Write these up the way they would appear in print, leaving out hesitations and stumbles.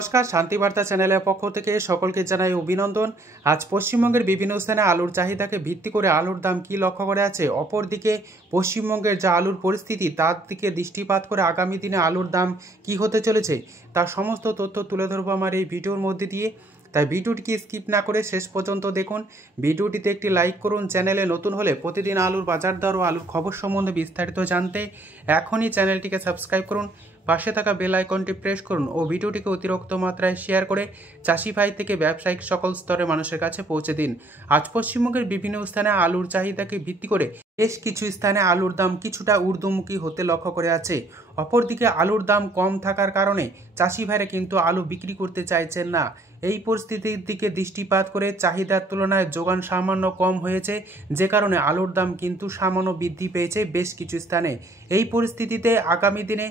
নমস্কার, শান্তিবার্তা চ্যানেলের পক্ষ থেকে সকলকে জানাই অভিনন্দন। আজ পশ্চিমবঙ্গের বিভিন্ন স্থানে আলুর চাহিদাকে ভিত্তি করে আলুর দাম কি লক্ষ্য করে আছে, অপরদিকে পশ্চিমবঙ্গের যা আলুর পরিস্থিতি তার দিকে দৃষ্টিপাত করে আগামী দিনে আলুর দাম কি হতে চলেছে তার সমস্ত তথ্য তুলে ধরবো আমার এই ভিডিওর মধ্যে দিয়ে। তাই ভিডিওটিকে স্কিপ না করে শেষ পর্যন্ত দেখুন। ভিডিওটিতে একটি লাইক করুন। চ্যানেলে নতুন হলে প্রতিদিন আলুর বাজার দর ও আলুর খবর সম্বন্ধে বিস্তারিত জানতে এখনই চ্যানেলটিকে সাবস্ক্রাইব করুন, পাশে থাকা বেল আইকনটি প্রেস করুন ও ভিডিওটিকে অতিরিক্ত মাত্রায় শেয়ার করে চাষি ভাই থেকে ব্যবসায়িক সকল স্তরের মানুষের কাছে পৌঁছে দিন। আজ পশ্চিমবঙ্গের বিভিন্ন স্থানে আলুর চাহিদাকে ভিত্তি করে বেশ কিছু স্থানে আলুর দাম কিছুটা ঊর্ধ্বমুখী হতে লক্ষ্য করে আছে। অপরদিকে আলুর দাম কম থাকার কারণে চাষি ভাইরা কিন্তু আলু বিক্রি করতে চাইছেন না। এই পরিস্থিতির দিকে দৃষ্টিপাত করে চাহিদার তুলনায় যোগান সামান্য কম হয়েছে, যে কারণে আলুর দাম কিন্তু সামান্য বৃদ্ধি পেয়েছে বেশ কিছু স্থানে। এই পরিস্থিতিতে আগামী দিনে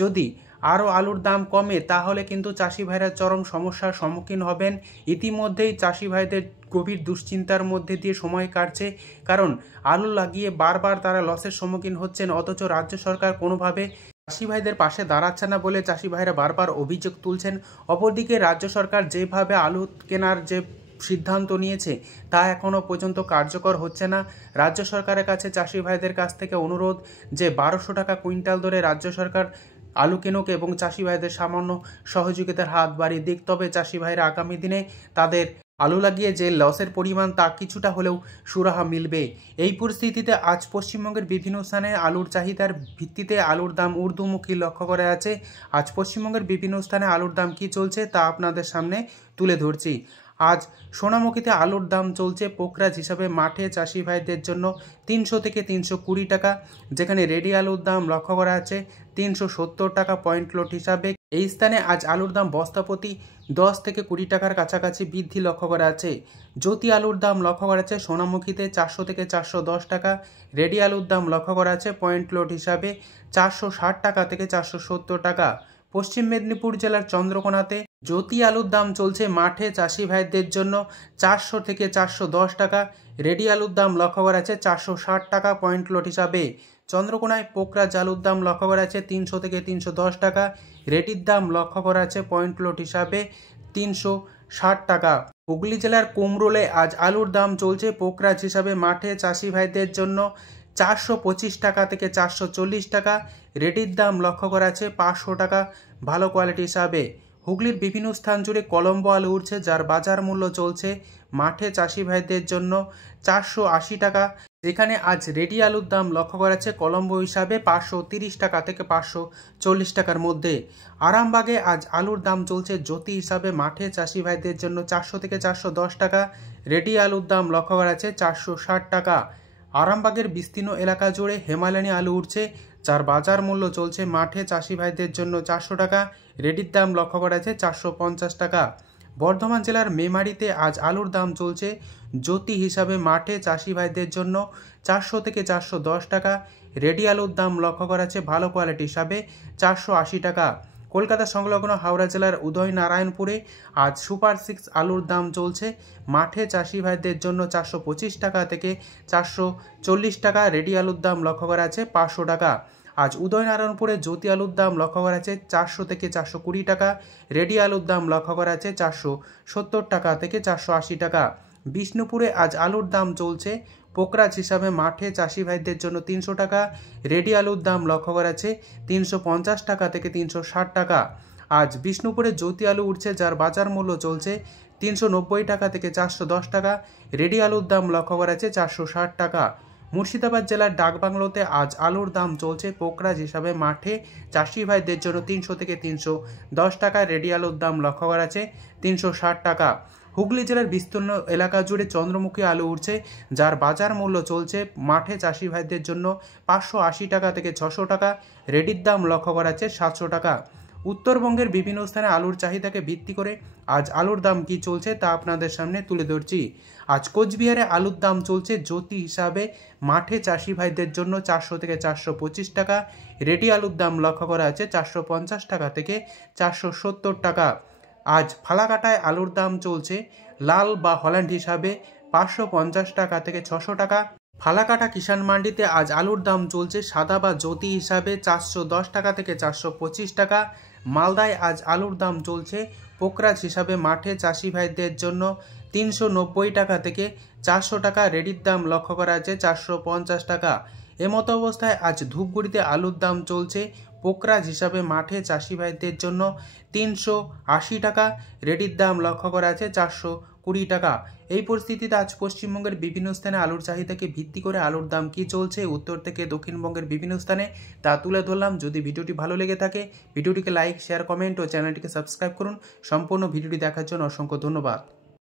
যদি আরও আলুর দাম কমে তাহলে কিন্তু চাষি ভাইরা চরম সমস্যার সম্মুখীন হবেন। ইতিমধ্যেই চাষি ভাইদের গভীর দুশ্চিন্তার মধ্যে দিয়ে সময় কাটছে, কারণ আলু লাগিয়ে বারবার তারা লসের সম্মুখীন হচ্ছেন, অথচ রাজ্য সরকার কোনোভাবে চাষি ভাইদের পাশে দাঁড়াচ্ছে না বলে চাষি ভাইরা বারবার অভিযোগ তুলছেন। অপরদিকে রাজ্য সরকার যেভাবে আলু কেনার যে সিদ্ধান্ত নিয়েছে তা এখনও পর্যন্ত কার্যকর হচ্ছে না। রাজ্য সরকারের কাছে চাষি ভাইদের কাছ থেকে অনুরোধ যে 1200 টাকা কুইন্টাল ধরে রাজ্য সরকার আলু কেনুক এবং চাষি ভাইদের সামান্য সহযোগিতার হাত বাড়িয়ে দিক, তবে চাষি ভাইরা আগামী দিনে তাদের আলু লাগিয়ে যে লসের পরিমাণ তা কিছুটা হলেও সুরাহা মিলবে। এই পরিস্থিতিতে আজ পশ্চিমবঙ্গের বিভিন্ন স্থানে আলুর চাহিদার ভিত্তিতে আলুর দাম ঊর্ধ্বমুখী লক্ষ্য করা আছে। আজ পশ্চিমবঙ্গের বিভিন্ন স্থানে আলুর দাম কি চলছে তা আপনাদের সামনে তুলে ধরছি। আজ সোনামুখীতে আলুর দাম চলছে পোকরাজ হিসাবে মাঠে চাষি ভাইদের জন্য 300 থেকে 320 টাকা, যেখানে রেডি আলুর দাম লক্ষ্য করা আছে 370 টাকা পয়েন্ট লোড হিসাবে। এই স্থানে আজ আলুর দাম বস্তাপ্রতি 10 থেকে 20 টাকার কাছাকাছি বৃদ্ধি লক্ষ্য করা আছে। জ্যোতি আলুর দাম লক্ষ্য করা আছে সোনামুখীতে 400 থেকে 410 টাকা, রেডি আলুর দাম লক্ষ্য করা আছে পয়েন্ট লোড হিসাবে 460 টাকা থেকে 470 টাকা। পশ্চিম মেদিনীপুর জেলার চন্দ্রকোনাতে জ্যোতি আলুর দাম চলছে মাঠে চাষি ভাইদের জন্য 400 থেকে 410 টাকা, রেডি আলুর দাম লক্ষ্য করা আছে 460 টাকা পয়েন্ট লোড হিসাবে। চন্দ্রকোনায় পোকরাজ আলুর দাম লক্ষ্য করা আছে 300 থেকে 310 টাকা, রেডির দাম লক্ষ্য করা আছে পয়েন্ট লোড হিসাবে 360 টাকা। হুগলি জেলার কুমরোলে আজ আলুর দাম চলছে পোকরাজ হিসাবে মাঠে চাষি ভাইদের জন্য 425 টাকা থেকে 440 টাকা, রেডির দাম লক্ষ্য করা আছে 500 টাকা ভালো কোয়ালিটি হিসাবে। হুগলির বিভিন্ন স্থান জুড়ে কলম্বো আলু উঠছে, যার বাজার মূল্য চলছে মাঠে চাষি ভাইদের জন্য 480 টাকা, যেখানে আজ রেডি আলুর দাম লক্ষ্য করা আছে কলম্বো হিসাবে 530 টাকা থেকে 540 টাকার মধ্যে। আরামবাগে আজ আলুর দাম চলছে জ্যোতি হিসাবে মাঠে চাষি ভাইদের জন্য 400 থেকে 410 টাকা, রেডি আলুর দাম লক্ষ্য করা আছে 460 টাকা। আরামবাগের বিস্তীর্ণ এলাকা জুড়ে হেমালয়ানি আলু উঠছে, যার বাজার মূল্য চলছে মাঠে চাষি ভাইদের জন্য 400 টাকা, রেডির দাম লক্ষ্য করা আছে 450 টাকা। বর্ধমান জেলার মেমারিতে আজ আলুর দাম চলছে জ্যোতি হিসাবে মাঠে চাষি ভাইদের জন্য 400 থেকে 410 টাকা, রেডি আলুর দাম লক্ষ্য করা আছে ভালো কোয়ালিটি হিসাবে 480 টাকা। কলকাতা সংলগ্ন হাওড়া জেলার উদয়নারায়ণপুরে আজ সুপার 6 আলুর দাম চলছে মাঠে চাষি ভাইদের জন্য 425 টাকা থেকে 440 টাকা, রেডি আলুর দাম লক্ষ্য করা আছে 500 টাকা। আজ উদয়নারায়ণপুরে জ্যোতি আলুর দাম লক্ষ্য করা আছে 400 থেকে 420 টাকা, রেডি আলুর দাম লক্ষ্য করা আছে 470 টাকা থেকে 480 টাকা। বিষ্ণুপুরে আজ আলুর দাম চলছে পোকরাজ হিসাবে মাঠে চাষি ভাইদের জন্য 300 টাকা, রেডি আলুর দাম লক্ষ্য করা আছে 350 টাকা থেকে 360 টাকা। আজ বিষ্ণুপুরে জ্যোতি আলু উঠছে, যার বাজার মূল্য চলছে 390 টাকা থেকে 410 টাকা, রেডি আলুর দাম লক্ষ্য করা আছে 460 টাকা। মুর্শিদাবাদ জেলার ডাকবাংলোতে আজ আলুর দাম চলছে পোকরাজ হিসাবে মাঠে চাষি ভাইদের জন্য 300 থেকে 310 টাকা, রেডি আলুর দাম লক্ষ্য করা আছে 360 টাকা। হুগলি জেলার বিস্তীর্ণ এলাকা জুড়ে চন্দ্রমুখী আলু উঠছে, যার বাজার মূল্য চলছে মাঠে চাষি ভাইদের জন্য 580 টাকা থেকে 600 টাকা, রেডির দাম লক্ষ্য করা আছে 700 টাকা। উত্তরবঙ্গের বিভিন্ন স্থানে আলুর চাহিদাকে ভিত্তি করে আজ আলুর দাম কি চলছে তা আপনাদের সামনে তুলে ধরছি। আজ কোচবিহারে আলুর দাম চলছে জ্যোতি হিসাবে মাঠে চাষি ভাইদের জন্য 400 থেকে 425 টাকা, রেডি আলুর দাম লক্ষ্য করা আছে 450 টাকা থেকে 470 টাকা। আজ ফালাকাটায় আলুর দাম চলছে লাল বা হল্যান্ড হিসাবে 550 টাকা থেকে 600 টাকা। ফালাকাটা কিষাণ মান্ডিতে আজ আলুর দাম চলছে সাদা বা জ্যোতি হিসাবে 410 টাকা থেকে 425 টাকা। মালদায় আজ আলুর দাম চলছে পোকরাজ হিসাবে মাঠে চাষি ভাইদের জন্য 390 টাকা থেকে 400 টাকা, রেডির দাম লক্ষ্য করা যাচ্ছে 450 টাকা। এমতো অবস্থায় আজ ধূপগুড়িতে আলুর দাম চলছে পোকরাজ হিসাবে মাঠে চাষি ভাইদের জন্য 380 টাকা, রেডির দাম লক্ষ্য করা আছে 420 টাকা। এই পরিস্থিতিতে আজ পশ্চিমবঙ্গের বিভিন্ন স্থানে আলুর চাহিদাকে ভিত্তি করে আলুর দাম কি চলছে উত্তর থেকে দক্ষিণবঙ্গের বিভিন্ন স্থানে তা তুলে ধরলাম। যদি ভিডিওটি ভালো লেগে থাকে ভিডিওটিকে লাইক, শেয়ার, কমেন্ট ও চ্যানেলটিকে সাবস্ক্রাইব করুন। সম্পূর্ণ ভিডিওটি দেখার জন্য অসংখ্য ধন্যবাদ।